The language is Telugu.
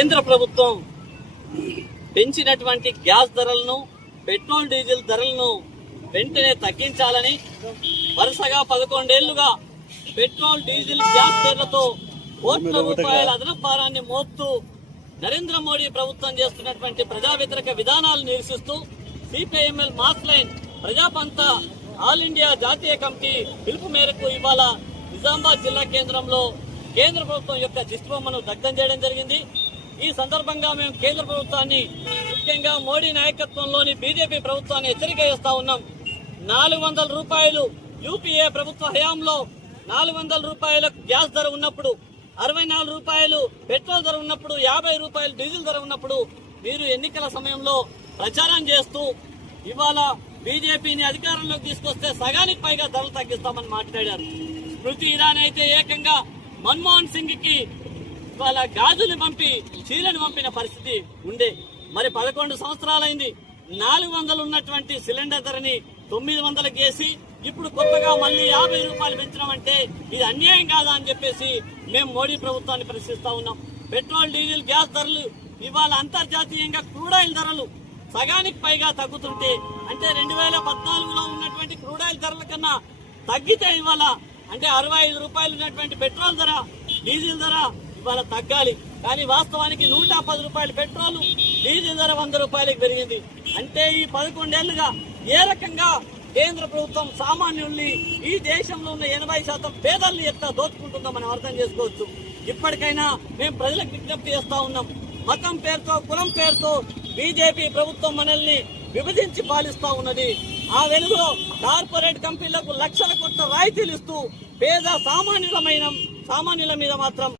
కేంద్ర ప్రభుత్వం పెంచినటువంటి గ్యాస్ ధరలను పెట్రోల్ డీజిల్ ధరలను వెంటనే తగ్గించాలని వరుసగా పదకొండేళ్ళుగా పెట్రోల్ డీజిల్ గ్యాస్ ధరలతో కోట్ల రూపాయల అదనపు భారాన్ని మోపుతూ నరేంద్ర మోడీ ప్రభుత్వం చేస్తున్నటువంటి ప్రజా వ్యతిరేక విధానాలు నిరసిస్తూ సిపిఐఎంఎల్ మాస్ లైన్ ప్రజాపంత ఆల్ ఇండియా జాతీయ కమిటీ పిలుపు మేరకు ఇవాళ నిజామాబాద్ జిల్లా కేంద్రంలో కేంద్ర ప్రభుత్వం యొక్క దిష్టిబొమ్మను దగ్ధం చేయడం జరిగింది. ఈ సందర్భంగా మేము కేంద్ర ప్రభుత్వాన్ని ముఖ్యంగా మోడీ నాయకత్వంలోని బీజేపీ ప్రభుత్వాన్ని హెచ్చరిక చేస్తా ఉన్నాం. నాలుగు వందల రూపాయలు యూపీఏ ప్రభుత్వ హయాంలో నాలుగు వందల రూపాయల గ్యాస్ ధర ఉన్నప్పుడు అరవై నాలుగు రూపాయలు పెట్రోల్ ధర ఉన్నప్పుడు యాభై రూపాయలు డీజిల్ ధర ఉన్నప్పుడు మీరు ఎన్నికల సమయంలో ప్రచారం చేస్తూ ఇవాళ బీజేపీని అధికారంలోకి తీసుకొస్తే సగానికి పైగా ధరలు తగ్గిస్తామని మాట్లాడారు. స్మృతి ఇరానీ అయితే ఏకంగా మన్మోహన్ సింగ్కి ఇవాళ గాజులు పంపి చీలను పంపిన పరిస్థితి ఉండే. మరి పదకొండు సంవత్సరాలైంది నాలుగు వందలు ఉన్నటువంటి సిలిండర్ ధరని తొమ్మిది వందలకు వేసి ఇప్పుడు కొత్తగా మళ్ళీ యాభై రూపాయలు పెంచడం అంటే ఇది అన్యాయం కాదా అని చెప్పేసి మేము మోడీ ప్రభుత్వాన్ని ప్రశ్నిస్తా ఉన్నాం. పెట్రోల్ డీజిల్ గ్యాస్ ధరలు ఇవాళ అంతర్జాతీయంగా క్రూడాయిల్ ధరలు సగానికి పైగా తగ్గుతుంటే అంటే రెండు వేల పద్నాలుగులో ఉన్నటువంటి క్రూడాయిల్ ధరల కన్నా తగ్గితే ఇవాళ అంటే అరవై ఐదు రూపాయలు ఉన్నటువంటి పెట్రోల్ ధర డీజిల్ ధర ఇవాళ తగ్గాలి. కానీ వాస్తవానికి నూట పది రూపాయలు పెట్రోల్ డీజిల్ ధర వంద రూపాయలకు పెరిగింది. అంటే ఈ పదకొండేళ్ళుగా ఏ రకంగా కేంద్ర ప్రభుత్వం సామాన్యుల్ని ఈ దేశంలో ఉన్న ఎనభై శాతం పేదల్ని ఎట్లా దోచుకుంటుందో మనం అర్థం చేసుకోవచ్చు. ఇప్పటికైనా మేము ప్రజలకు విజ్ఞప్తి చేస్తా ఉన్నాం. మతం పేరుతో కులం పేరుతో బీజేపీ ప్రభుత్వం మనల్ని విభజించి పాలిస్తా ఉన్నది. ఆ వెలుగులో కార్పొరేట్ కంపెనీలకు లక్షల కొత్త రాయితీలు ఇస్తూ పేద సామాన్యులమైన సామాన్యుల మీద మాత్రం